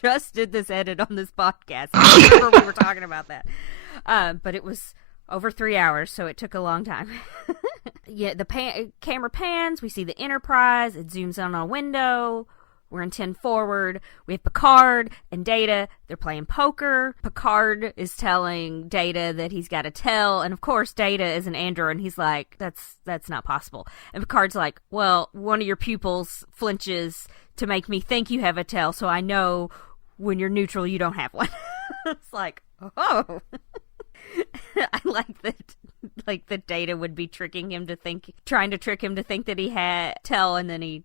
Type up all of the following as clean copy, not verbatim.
just did this edit on this podcast. I remember we were talking about that. But it was over 3 hours, so it took a long time. Yeah, the camera pans. We see the Enterprise. It zooms in on a window. We're in 10 forward. We have Picard and Data. They're playing poker. Picard is telling Data that he's got a tell. And, of course, Data is an android, and he's like, that's not possible. And Picard's like, well, one of your pupils flinches to make me think you have a tell, so I know when you're neutral you don't have one. It's like, oh. I like that. Like the Data would be trying to trick him to think that he had tell, and then he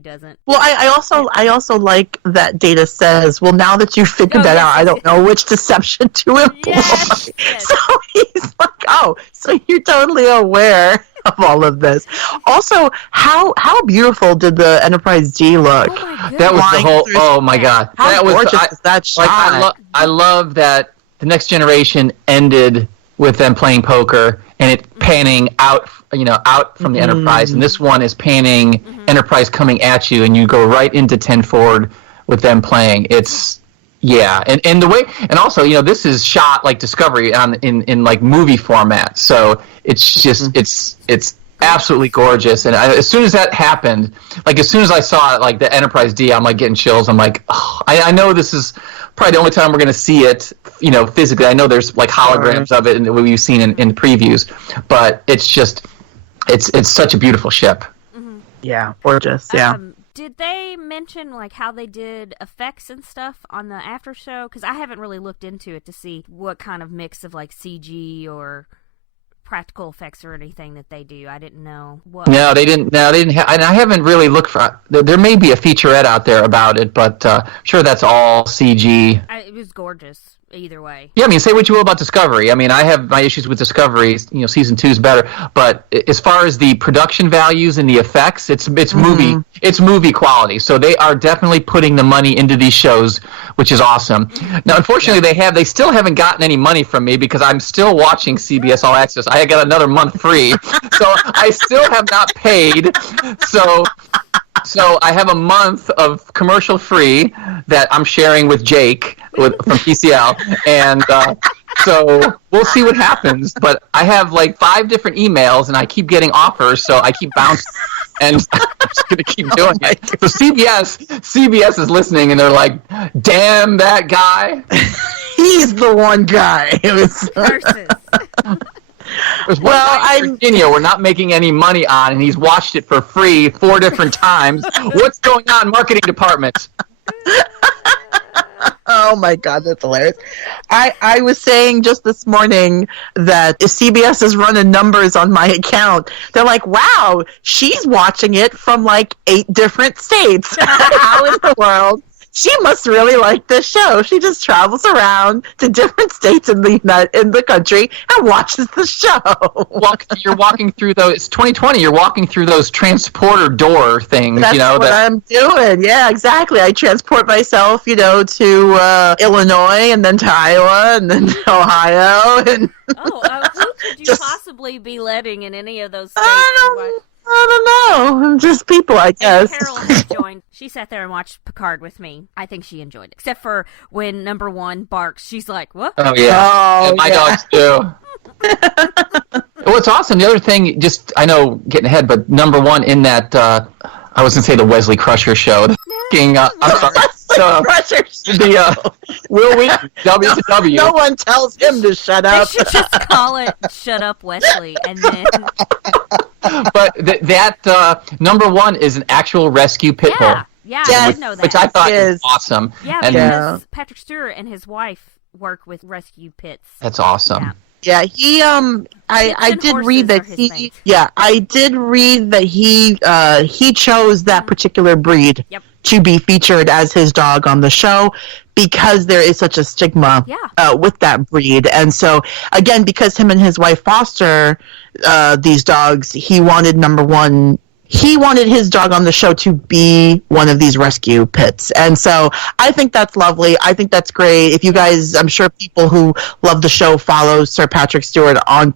doesn't. Well, I also like that Data says, well, now that you've figured that out, I don't know which deception to employ. Yes. So he's like, oh, so you're totally aware of all of this. Also, how beautiful did the Enterprise D look? Oh my that was the whole. Oh my god, how gorgeous is that shot? Like, I love that the Next Generation ended with them playing poker and it panning out from the Enterprise, and this one is panning Enterprise coming at you, and you go right into 10 forward with them playing. It's and the way, and also this is shot like Discovery in like movie format, so it's just it's absolutely gorgeous. And as soon as that happened, like as soon as I saw it, like the Enterprise D, I'm like getting chills. I'm like, oh, I know this is probably the only time we're going to see it, physically. I know there's like holograms of it and we've seen in previews, but it's just, it's such a beautiful ship. Mm-hmm. Yeah, gorgeous. Yeah. Did they mention like how they did effects and stuff on the after show? Because I haven't really looked into it to see what kind of mix of like CG or practical effects or anything that they do. I didn't know what. No, they didn't. And I haven't really looked for. There may be a featurette out there about it, but sure, that's all CG. It was gorgeous either way. Yeah, I mean, say what you will about Discovery. I mean, I have my issues with Discovery. Season 2 is better, but as far as the production values and the effects, it's movie quality. So they are definitely putting the money into these shows, which is awesome. Now, unfortunately, they still haven't gotten any money from me because I'm still watching CBS All Access. I got another month free, so I still have not paid. So I have a month of commercial free that I'm sharing with Jake from PCL, and so we'll see what happens. But I have like 5 different emails, and I keep getting offers, so I keep bouncing, and I'm just going to keep doing it. So CBS is listening, and they're like, "Damn that guy! He's the one guy." It was Versus. There's one guy in Virginia we're not making any money on, and he's watched it for free 4 different times. What's going on, marketing department? Oh my god, that's hilarious. I was saying just this morning that if CBS is running numbers on my account, they're like, wow, she's watching it from like 8 different states. How in the world? She must really like this show. She just travels around to different states in the country and watches the show. You're walking through those. It's 2020. You're walking through those transporter door things. That's what I'm doing. Yeah, exactly. I transport myself, to Illinois and then to Iowa and then to Ohio. And who could you possibly be letting in any of those states? I don't know. Just people, I guess. And Carol has joined. She sat there and watched Picard with me. I think she enjoyed it. Except for when number 1 barks, she's like, what? Oh, yeah. And my dogs, too. Well, it's awesome. The other thing, I know, getting ahead, but number 1 in that, I was going to say the Wesley Crusher show. I'm sorry. Will we? W. No one tells him to shut up. They should just call it "Shut Up, Wesley," and then. But that number 1 is an actual rescue pit bull. Yeah, I did know that. Which I thought was awesome. Yeah, because Patrick Stewart and his wife work with rescue pits. That's awesome. Yeah, he I did read that he I did read that he chose that particular breed to be featured as his dog on the show because there is such a stigma with that breed. And so again, because him and his wife foster these dogs, he wanted his dog on the show to be one of these rescue pits. And so I think that's lovely. I think that's great. If you guys, I'm sure people who love the show follow Sir Patrick Stewart on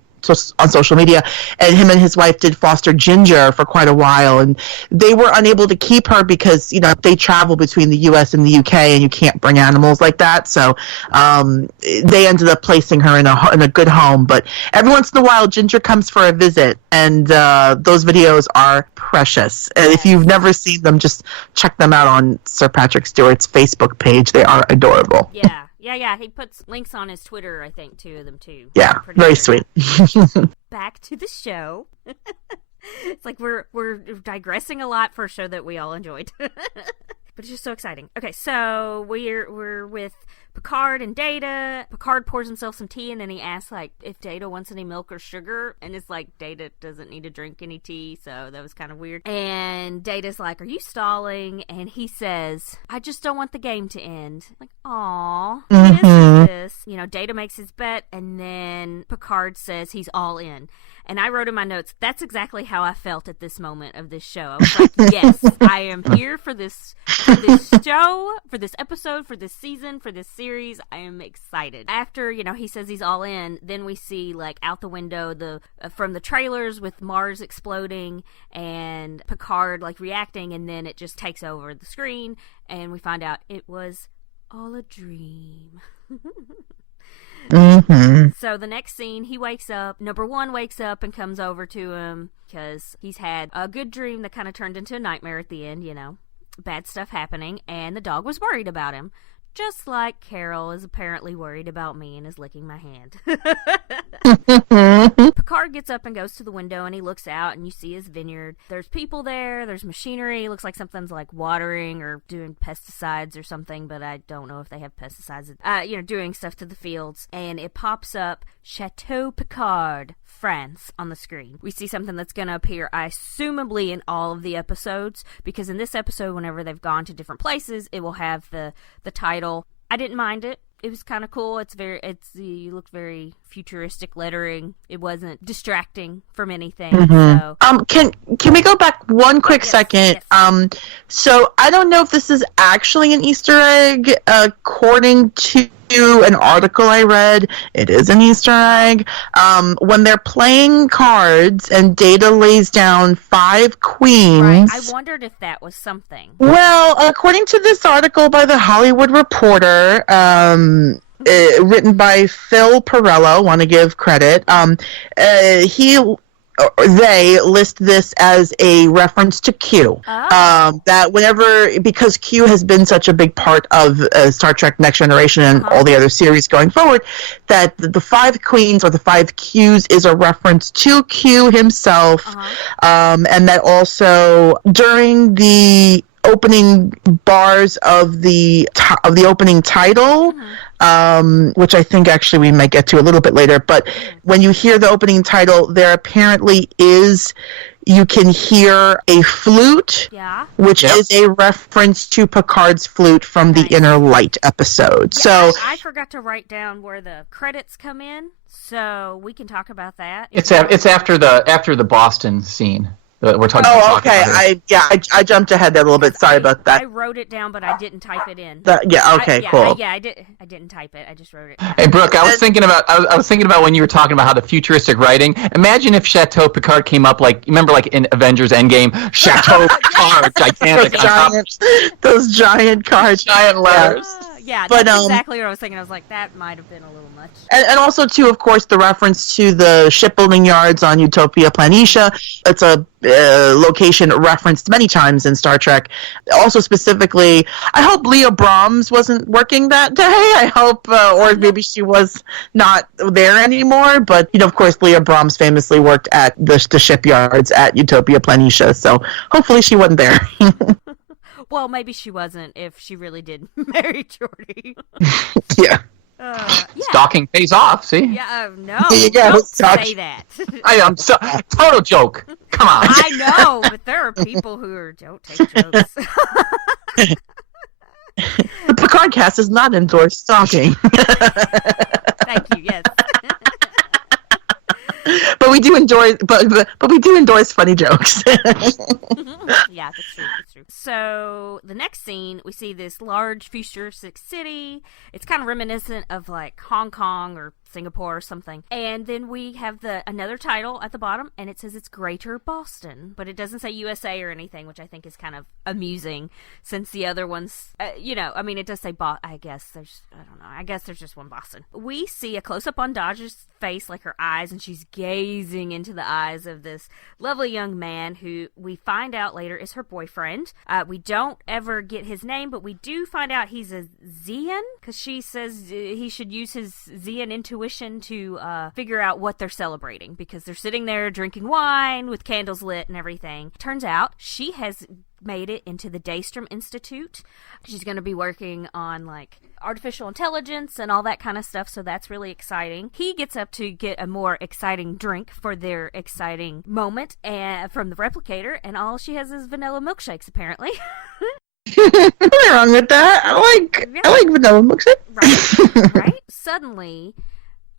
on social media, and him and his wife did foster Ginger for quite a while, and they were unable to keep her because they travel between the U.S. and the U.K. and you can't bring animals like that. So they ended up placing her in a good home. But every once in a while, Ginger comes for a visit, and those videos are precious. And if you've never seen them, just check them out on Sir Patrick Stewart's Facebook page. They are adorable. Yeah. He puts links on his Twitter, I think, to them, too. Yeah, very sweet. Back to the show. It's like we're digressing a lot for a show that we all enjoyed. But it's just so exciting. Okay, so we're with Picard and Data. Picard pours himself some tea, and then he asks, if Data wants any milk or sugar. And it's like, Data doesn't need to drink any tea, so that was kind of weird. And Data's like, are you stalling? And he says, I just don't want the game to end. Like, aw, this. Data makes his bet, and then Picard says he's all in. And I wrote in my notes, that's exactly how I felt at this moment of this show. I was like, yes, I am here for this show, for this episode, for this season, for this series. I am excited. After, he says he's all in, then we see, out the window, from the trailers with Mars exploding and Picard, reacting, and then it just takes over the screen, and we find out it was all a dream. Mm-hmm. So the next scene, he wakes up. Number one wakes up and comes over to him because he's had a good dream that kind of turned into a nightmare at the end, bad stuff happening, and the dog was worried about him. Just like Carol is apparently worried about me and is licking my hand. Picard gets up and goes to the window, and he looks out, and you see his vineyard. There's people there. There's machinery. It looks like something's watering or doing pesticides or something, but I don't know if they have pesticides. Doing stuff to the fields. And it pops up Chateau Picard, France, on the screen. We see something that's going to appear, I assumably, in all of the episodes, because in this episode, whenever they've gone to different places, it will have the title. I didn't mind it. It was kind of cool. You looked very futuristic lettering. It wasn't distracting from anything. Mm-hmm. So. Can we go back one quick second? Yes. So I don't know if this is actually an Easter egg. According to an article I read, it is an Easter egg. When they're playing cards and Data lays down 5 queens. Right. I wondered if that was something. Well, according to this article by the Hollywood Reporter, written by Phil Perello, want to give credit. They list this as a reference to Q. Oh. That because Q has been such a big part of Star Trek Next Generation and all the other series going forward, that the 5 queens or the 5 Qs is a reference to Q himself, and that also during the opening bars of the opening title, which I think actually we might get to a little bit later, but when you hear the opening title, there apparently you can hear a flute, which is a reference to Picard's flute from the Inner Light episode. Yeah, so I forgot to write down where the credits come in, so we can talk about that. It's after the Boston scene. We're talking. Oh, okay. I jumped ahead there a little bit. Sorry about that. I wrote it down, but I didn't type it in. Cool. I didn't type it. I just wrote it. Hey, Brooke, I was thinking about when you were talking about how the futuristic writing. Imagine if Chateau Picard came up remember in Avengers Endgame, Chateau Picard, gigantic. Those giant cards, giant letters. Yeah, that's exactly what I was thinking. I was like, that might have been a little much. And also, too, of course, the reference to the shipbuilding yards on Utopia Planitia. It's a location referenced many times in Star Trek. Also, specifically, I hope Leah Brahms wasn't working that day. I hope, or maybe she was not there anymore. But, of course, Leah Brahms famously worked at the shipyards at Utopia Planitia. So hopefully she wasn't there. Well, maybe she wasn't if she really did marry Geordi. Yeah. Stalking pays off, see? Yeah, no, don't say that. I am total joke. Come on. I know, but there are people who don't take jokes. The Picard cast does not endorse stalking. Thank you, yes. But we do endorse funny jokes. Yeah, that's true. So the next scene, we see this large futuristic city. It's kind of reminiscent of like Hong Kong or Singapore or something. And then we have another title at the bottom, and it says it's Greater Boston, but it doesn't say USA or anything, which I think is kind of amusing, since the other ones, it does say I guess there's just one Boston. We see a close-up on Dodge's face, like her eyes, and she's gazing into the eyes of this lovely young man who we find out later is her boyfriend. We don't ever get his name, but we do find out he's a Zean, because she says he should use his Zean intuition to figure out what they're celebrating, because they're sitting there drinking wine with candles lit and everything. Turns out she has made it into the Daystrom Institute. She's going to be working on like artificial intelligence and all that kind of stuff, so that's really exciting. He gets up to get a more exciting drink for their exciting moment from the replicator, and all she has is vanilla milkshakes, apparently. Nothing wrong with that. I like vanilla milkshake. Right? Suddenly,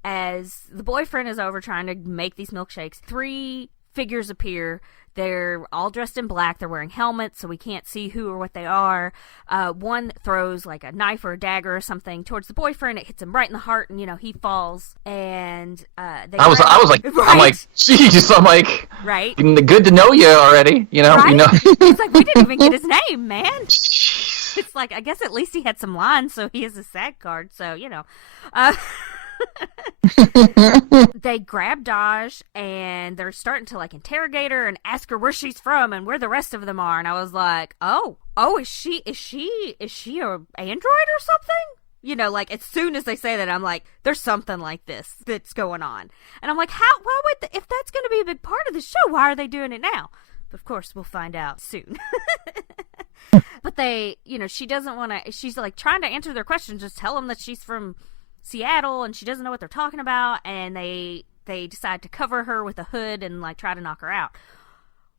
as the boyfriend is over trying to make these milkshakes, 3 figures appear. They're all dressed in black. They're wearing helmets, so we can't see who or what they are. One throws like a knife or a dagger or something towards the boyfriend. It hits him right in the heart, and he falls. And I was like, right? I'm like, Jesus, I'm like, right? Good to know you already, Right? It's like, we didn't even get his name, man. It's like, I guess at least he had some lines, so he has a SAG card. So they grab Dodge and they're starting to like interrogate her and ask her where she's from and where the rest of them are, and I was like, oh, is she a android or something? Like as soon as they say that, I'm like, there's something like this that's going on, and I'm like, why would if that's going to be a big part of the show, why are they doing it now? But of course we'll find out soon. But they, she doesn't want to, she's like trying to answer their questions, just tell them that she's from Seattle and she doesn't know what they're talking about, and they decide to cover her with a hood and like try to knock her out.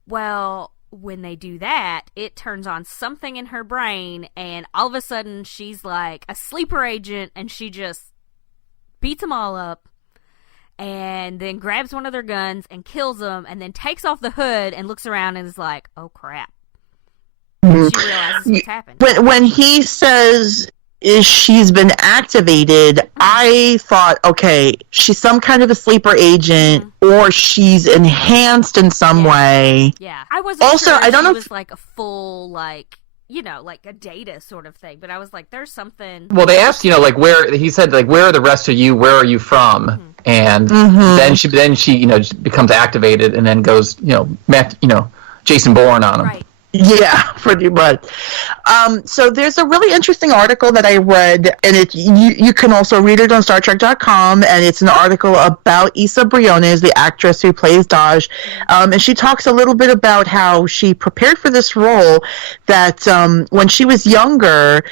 Well, when they do that, it turns on something in her brain, and all of a sudden she's like a sleeper agent, and she just beats them all up and then grabs one of their guns and kills them, and then takes off the hood and looks around and is like, oh crap. She realizes what's happened. When he says she's been activated, I thought, okay, she's some kind of a sleeper agent, or she's enhanced in some way. Yeah, I wasn't also, sure I don't know was like a full, like, like a data sort of thing, but I was like, there's something. Well, they asked, like, where, he said, like, where are the rest of you? Where are you from? And then she becomes activated and then goes, Jason Bourne on him. Right. Yeah, pretty much. So there's a really interesting article that I read, and you can also read it on StarTrek.com, and it's an article about Issa Briones, the actress who plays Dodge, and she talks a little bit about how she prepared for this role, that when she was younger,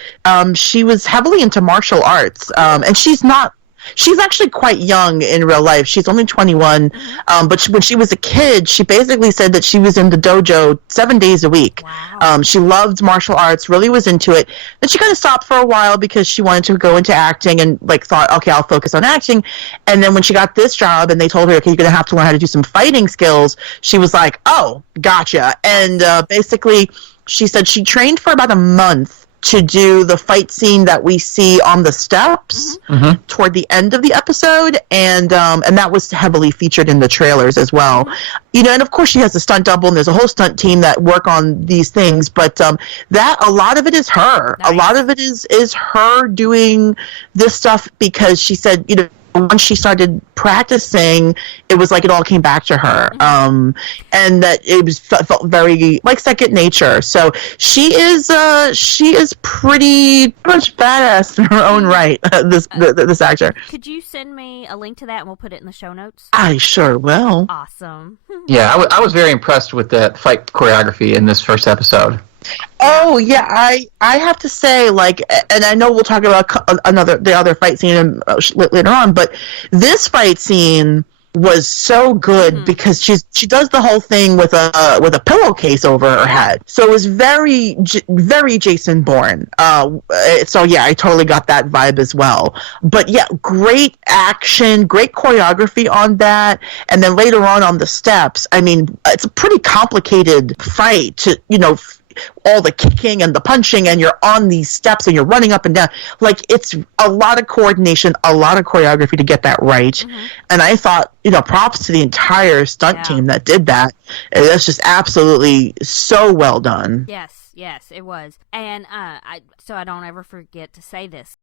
she was heavily into martial arts, and she's actually quite young in real life. She's only 21, but when she was a kid, she basically said that she was in the dojo 7 days a week. Wow. She loved martial arts, really was into it. Then she kind of stopped for a while because she wanted to go into acting and like thought, okay, I'll focus on acting. And then when she got this job and they told her, okay, you're going to have to learn how to do some fighting skills, she was like, oh, gotcha. And basically, she said she trained for about a month to do the fight scene that we see on the steps toward the end of the episode, and that was heavily featured in the trailers as well. And of course she has a stunt double, and there's a whole stunt team that work on these things, but that a lot of it is her. Nice. A lot of it is her doing this stuff, because she said, once she started practicing, it was like it all came back to her, and that it felt very like second nature. So she is pretty much badass in her own right. This actor. Could you send me a link to that, and we'll put it in the show notes? I sure will. Awesome. Yeah, I was very impressed with the fight choreography in this first episode. Oh yeah, I have to say, like, and I know we'll talk about the other fight scene later on, but this fight scene was so good because she does the whole thing with a pillowcase over her head, so it was very very Jason Bourne. So yeah, I totally got that vibe as well. But yeah, great action, great choreography on that, and then later on the steps, I mean, it's a pretty complicated fight to all the kicking and the punching, and you're on these steps and you're running up and down. Like, it's a lot of coordination, a lot of choreography to get that right. And I thought, props to the entire stunt team that did that. That's just absolutely so well done. Yes, it was. And so I don't ever forget to say this.